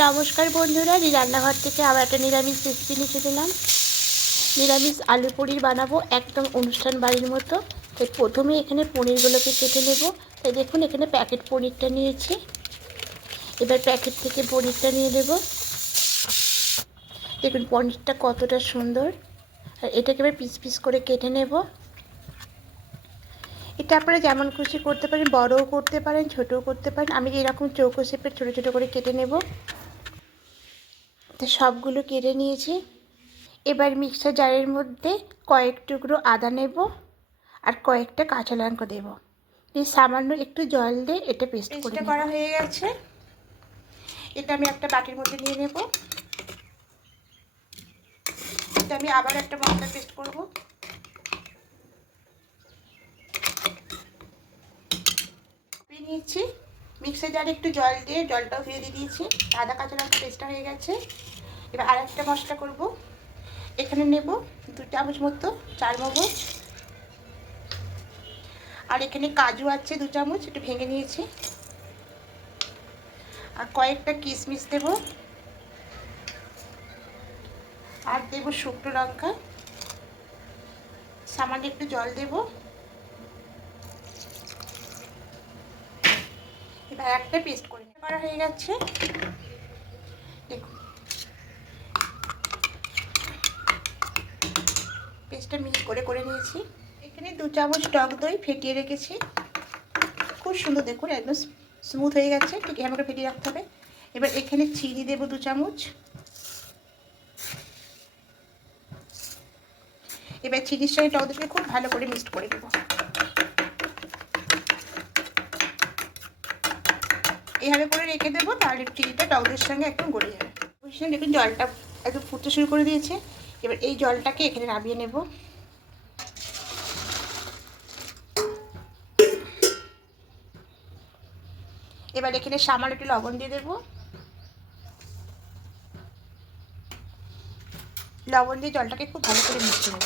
নমস্কার বন্ধুরা, রান্নাঘর থেকে আবার একটা নিরামিষ রেসিপি নিয়ে চলে এলাম। নিরামিষ আলু পনির বানাবো একদম অনুষ্ঠান বাড়ির মতো। তাই প্রথমে এখানে পনিরগুলোকে কেটে নেব। তাই দেখুন এখানে প্যাকেট পনিরটা নিয়েছি। এবার প্যাকেট থেকে পনিরটা নিয়ে নেব। দেখুন পনিরটা কতটা সুন্দর। আর এটাকে এবার পিস পিস করে কেটে নেব। এটা আপনারা যেমন খুশি করতে পারেন, বড়ও করতে পারেন, ছোটও করতে পারেন। আমি এরকম চৌকো শেপের ছোটো ছোটো করে কেটে নেব। তো সবগুলো কেটে নিয়েছি। এবার মিক্সার জারের মধ্যে কয়েক টুকরো আদা নেব আর কয়েকটা কাঁচা লঙ্কা দেব। এই সামান্য একটু জল দিয়ে এটা পেস্ট করা হয়ে গেছে। এটা আমি একটা বাটির মধ্যে নিয়ে নেব। এটা আমি আবার একটা মশলা পেস্ট করব। নিয়েছি মিক্সার জারে একটু জল দিয়ে, জলটাও দিয়ে দিয়েছি। আদা কাঁচা লঙ্কা পেস্টটা হয়ে গেছে। এবার আরেকটা মশলা করব। এখানে নেব 2 চামচ মতো চারমগজ, আর এখানে কাজু আছে 2 চামচ, একটু ভেঙে নিয়েছি। আর কয়েকটা কিশমিশ দেব, আর দেব শুকনো লঙ্কা। সামান্য একটু জল দেব। এবার একটা পেস্ট করা হয়ে গেছে। দেখুন পেস্টটা মিক্স করে নিয়েছি। এখানে 2 চামচ টক দই ফেটিয়ে রেখেছি। খুব সুন্দর, দেখুন একদম স্মুথ হয়ে গেছে। ঠিক এভাবে ফেটিয়ে রাখতে হবে। এবার এখানে চিনি দেব 2 চামচ। এবার চিনির সঙ্গে টক দইকে খুব ভালো করে মিক্সড করে দেবো। এইভাবে করে রেখে দেবো, তাহলে চিনিটা টক দইয়ের সঙ্গে একদম গলে যাবে। দেখুন জলটা একদম ফুটতে শুরু করে দিয়েছে। এবার এই জলটাকে এখানে নামিয়ে নেব। এবার এখানে সামান্য একটু লবণ দিয়ে দেবো। লবণ দিয়ে জলটাকে খুব ভালো করে মিশিয়ে নেব।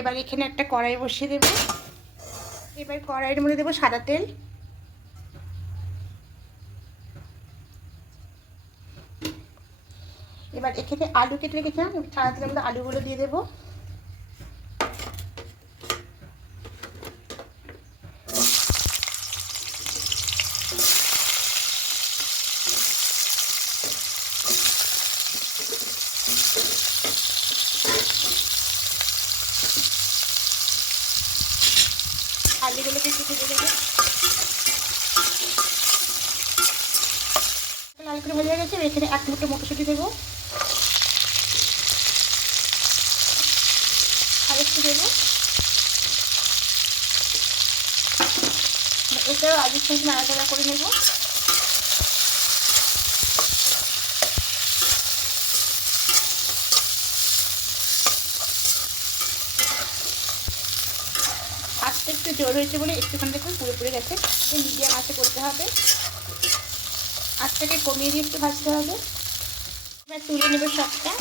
এবার এখানে একটা কড়াই বসিয়ে দেব। এবার কড়াইয়ের মধ্যে দেবো সাদা তেল। এবার এখানে আলু কেটে রেখেছিলাম, সাদা তেলের মধ্যে আলুগুলো দিয়ে দেবো। আলুগুলোকে একটু ভেজে দেবো। লাল করে ভেজে গেছে। এখানে 1 মুঠো মটরশুঁটি দেবো, আর একটু দেবো। এটাও আলুর সঙ্গে নাড়াচাড়া করে নেব। আজকে একটু জোর হয়েছে বলে একটুখানি দেখুন পুরোপুরি গেছে। মিডিয়াম আঁচে করতে হবে। আঁচটাকে কমিয়ে দিয়ে একটু ভাজতে হবে। এবার তুলে নেব সবটা।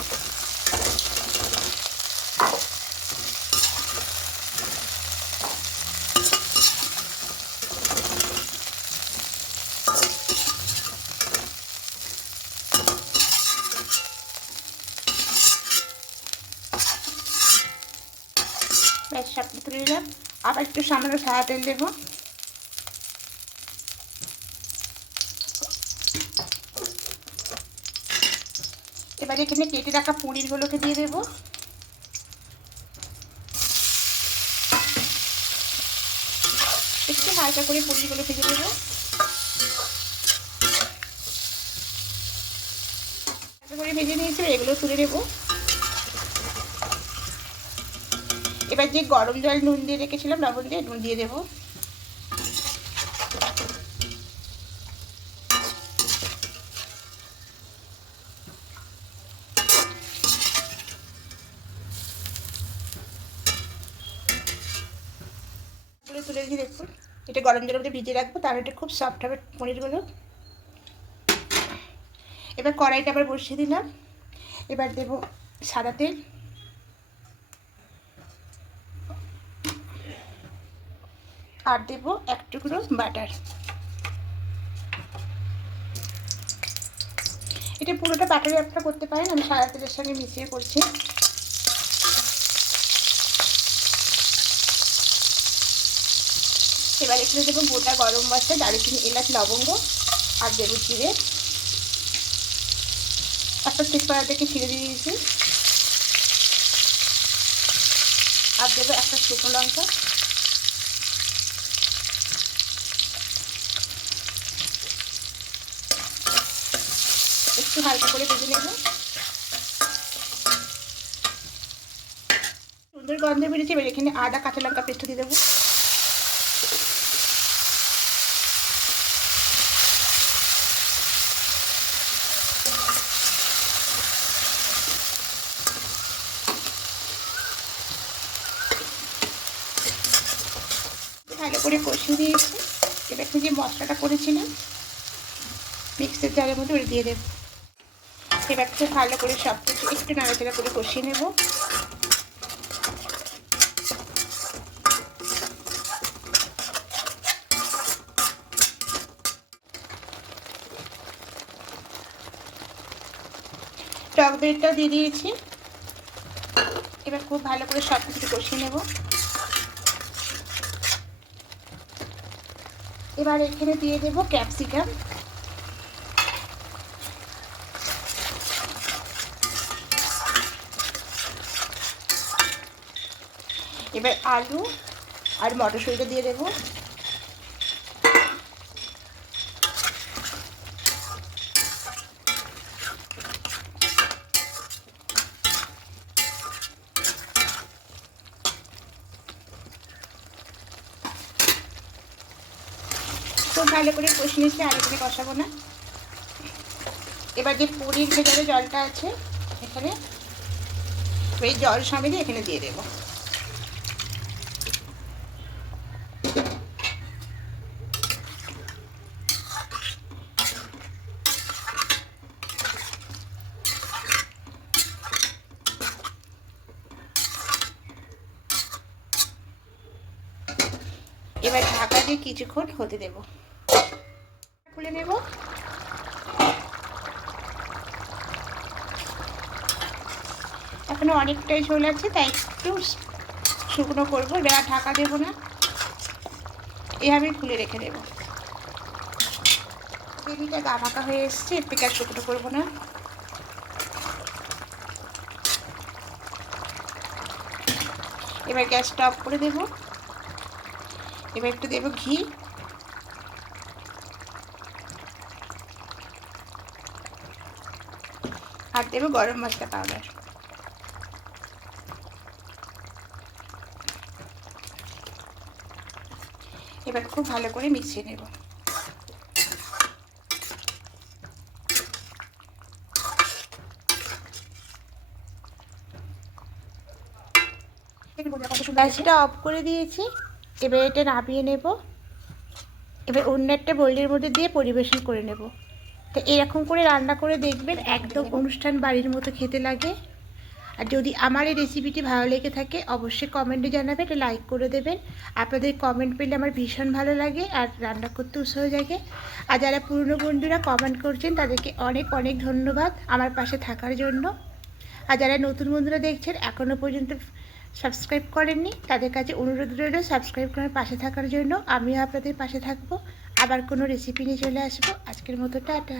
ব্যাস সবটা তুলে নিলাম। আবার একটু সামান্য সাদা তেল দেবো। এবার এখানে কেটে রাখা পনিরগুলোকে দিয়ে দেবো। একটু হালকা করে পনিরগুলো ভেজে দেবো। হালকা করে ভেজে নিয়েছি, এগুলো তুলে নেবো। এবার যে গরম জল নুন দিয়ে রেখেছিলাম, লবণ দিয়ে নুন দিয়ে দেবো। তুলে দিয়ে দেখুন, এটা গরম জলের মধ্যে ভিজিয়ে রাখবো, তাহলে এটা খুব সফট হবে পনিরগুলো। এবার কড়াইটা আবার বসিয়ে দিলাম। এবার দেব সাদা তেল, আর দেব 1 টুকরো বাটার। এটা পুরোটা বাটারি আপনারা করতে পারেন, আমি সাদা তেলের সঙ্গে মিশিয়ে করছি। এবার এখানে দেবো গোটা গরম মশলা, দারুচিনি, এলাচ, লবঙ্গ, আর দেবো জিরে। একটা তেজপাতা থেকে ছিঁড়ে দিয়ে দিয়েছি। আর দেবো একটা শুকনো লঙ্কা। একটু হালকা করে ভেজে নেব। সুন্দর গন্ধ বেরিয়েছে। এবার এখানে আদা কাঁচা লঙ্কা পেস্ট দিয়ে দেবো। ভালো করে কষিয়ে দিয়েছি। এবার যে মশলাটা করেছিলাম মিক্সির জারের মধ্যে ওটা দিয়ে দেবো। এবার খুব ভালো করে সব কিছু একটু নাড়াচাড়া করে কষিয়ে নেব। টক দইটা দিয়ে দিয়েছি। এবার খুব ভালো করে সব কিছু কষিয়ে নেব। এবার এখানে দিয়ে দেব ক্যাপসিকাম। এবার আলু আর মটরশুঁটিটা দিয়ে দেবো। খুব ভালো করে কষিয়ে নিচ্ছি, আর এখানে কষাবো না। এবার যে পুরির ভেতরে জলটা আছে এখানে এই জল সমেত এখানে দিয়ে দেবো। এবার ঢাকা দিয়ে কিছুক্ষণ হতে দেব। খুলে নেব। এখনো অনেকটাই ঝোল আছে, তাই একটু শুকনো করবো। এবার ঢাকা দেবো না, এভাবে খুলে রেখে দেবো। গ্রেভিটা গামাকা হয়ে এসছে, এর থেকে আর শুকনো করবো না। এবার গ্যাসটা অফ করে দেবো। এবার একটু দেবো ঘি, আর দেবো গরম মশলা পাউডার। এবার খুব ভালো করে মিশিয়ে নেব। গ্যাসটা অফ করে দিয়েছি। এবার এটা নামিয়ে নেব। এবার অন্য একটা বোলের মধ্যে দিয়ে পরিবেশন করে নেব। তো এরকম করে রান্না করে দেখবেন, একদম অনুষ্ঠান বাড়ির মতো খেতে লাগে। আর যদি আমার এই রেসিপিটি ভালো লেগে থাকে অবশ্যই কমেন্টে জানাবেন, এটা লাইক করে দেবেন। আপনাদের কমেন্ট পেলে আমার ভীষণ ভালো লাগে আর রান্না করতে উৎসাহ জাগে। আর যারা পুরনো বন্ধুরা কমেন্ট করছেন তাদেরকে অনেক অনেক ধন্যবাদ আমার পাশে থাকার জন্য। আর যারা নতুন বন্ধুরা দেখছেন এখনও পর্যন্ত সাবস্ক্রাইব করেননি তাদের কাছে অনুরোধ রইল সাবস্ক্রাইব করে পাশে থাকার জন্য। আমিও আপনাদের পাশে থাকবো। আবার কোনো রেসিপি নিয়ে চলে আসবো। আজকের মতো টাটা।